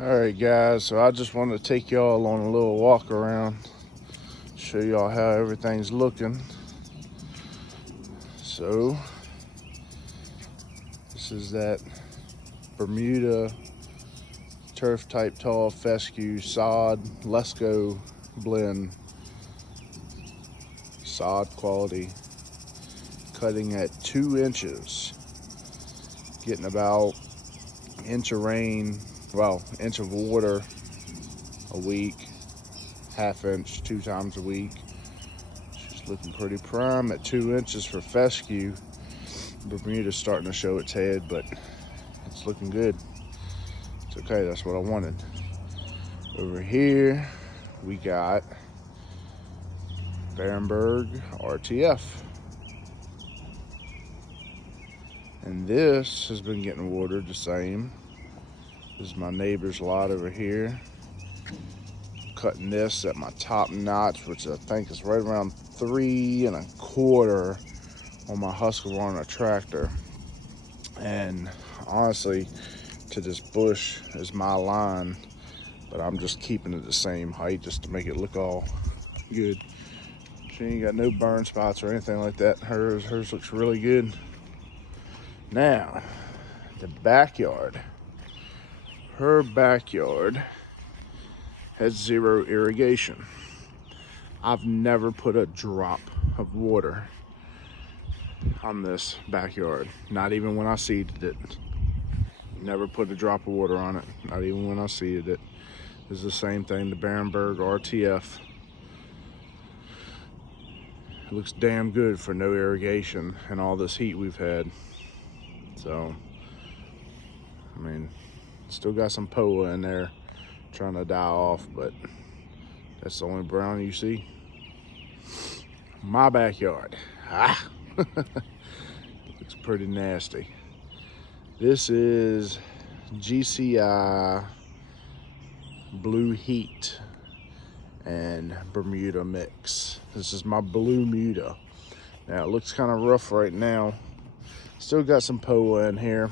Alright guys, so I just wanted to take y'all on a little walk around, show y'all how everything's looking. So, this is that Bermuda turf type tall fescue sod Lesco blend, sod quality, cutting at 2 inches, getting about an inch of rain, inch of water a week, half inch 2 times a week. She's looking pretty prime at 2 inches for fescue. Bermuda's starting to show its head, but it's looking good. It's okay, that's what I wanted. Over here, we got Barenberg RTF. And this has been getting watered the same. This is my neighbor's lot over here. Cutting this at my top notch, which I think is right around 3 1/4 on my Husqvarna tractor. And honestly, to this bush is my line, but I'm just keeping it the same height just to make it look all good. She ain't got no burn spots or anything like that. Hers looks really good. Now, the backyard. Her backyard has 0 irrigation. I've never put a drop of water on this backyard, not even when I seeded it. Never put a drop of water on it, not even when I seeded it. This is the same thing, the Barenberg RTF. It looks damn good for no irrigation and all this heat we've had. So, I mean, still got some POA in there trying to die off, but that's the only brown you see. My backyard. Looks pretty nasty. This is GCI Blue Heat and Bermuda mix. This is my Blue Muda. Now it looks kind of rough right now. Still got some POA in here.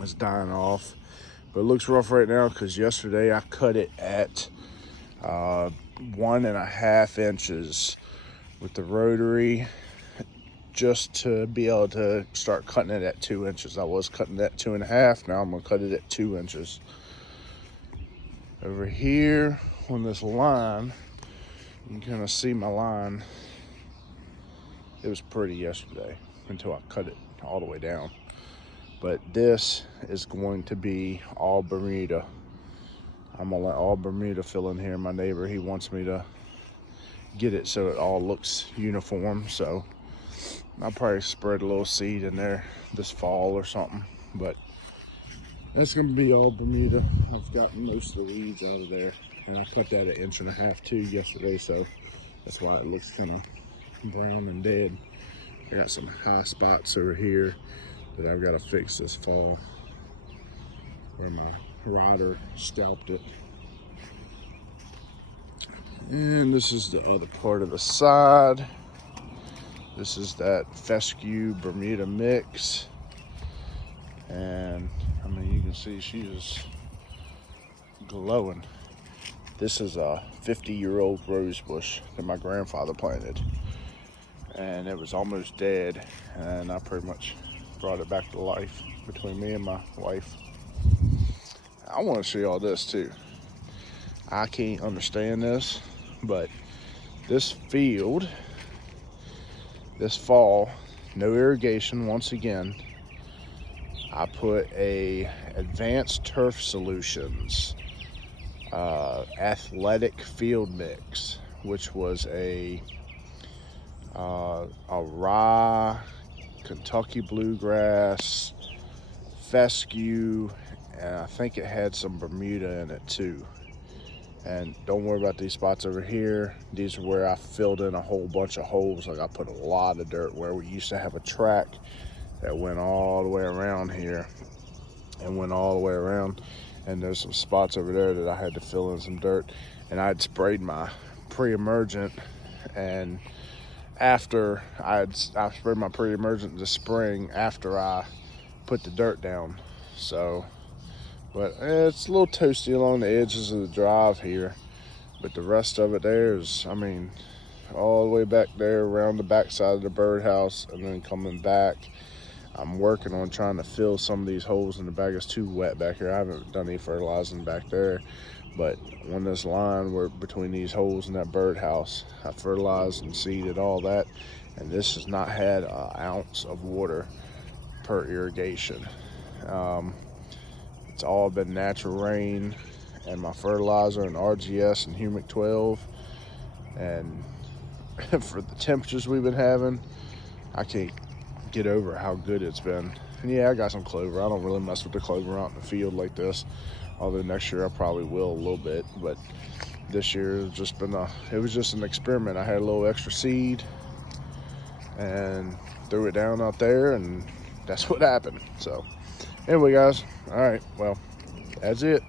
It's dying off, but it looks rough right now because yesterday I cut it at 1.5 inches with the rotary, just to be able to start cutting it at 2 inches. I was cutting it at 2.5. Now I'm gonna cut it at 2 inches. Over here on this line, you can kind of see my line. It was pretty yesterday until I cut it all the way down. But this is going to be all Bermuda. I'm gonna let all Bermuda fill in here. My neighbor, he wants me to get it so it all looks uniform. So I'll probably spread a little seed in there this fall or something. But that's gonna be all Bermuda. I've gotten most of the weeds out of there. And I cut that at 1.5 inches too yesterday, so that's why it looks kind of brown and dead. I got some high spots over here that I've got to fix this fall where my rider scalped it. And this is the other part of the side. This is that fescue Bermuda mix. And I mean, you can see she is glowing. This is a 50-year-old rose bush that my grandfather planted. And it was almost dead. And I pretty much brought it back to life between me and my wife. I want to show y'all this too. I can't understand this, but this field, this fall, no irrigation once again. I put a Advanced Turf Solutions athletic field mix, which was a rye, Kentucky bluegrass, fescue, and I think it had some Bermuda in it too. And don't worry about these spots over here. These are where I filled in a whole bunch of holes. Like I put a lot of dirt where we used to have a track that went all the way around here and went all the way around. And there's some spots over there that I had to fill in some dirt. And I had sprayed my pre-emergent, and after I sprayed my pre-emergent this spring after I put the dirt down. So But it's a little toasty along the edges of the drive here. But the rest of it there is, I mean, all the way back there around the backside of the birdhouse and then coming back. I'm working on trying to fill some of these holes in the bag. It's too wet back here. I haven't done any fertilizing back there. But on this line, we're between these holes in that birdhouse, I fertilized and seeded all that. And this has not had an ounce of water per irrigation. It's all been natural rain and my fertilizer and RGS and Humic 12. And for the temperatures we've been having, I can't get over how good it's been. And yeah, I got some clover. I don't really mess with the clover out in the field like this, although next year I probably will a little bit. But this year it's just been it was just an experiment. I had a little extra seed and threw it down out there, and that's what happened. So anyway, guys, all right, well, that's it.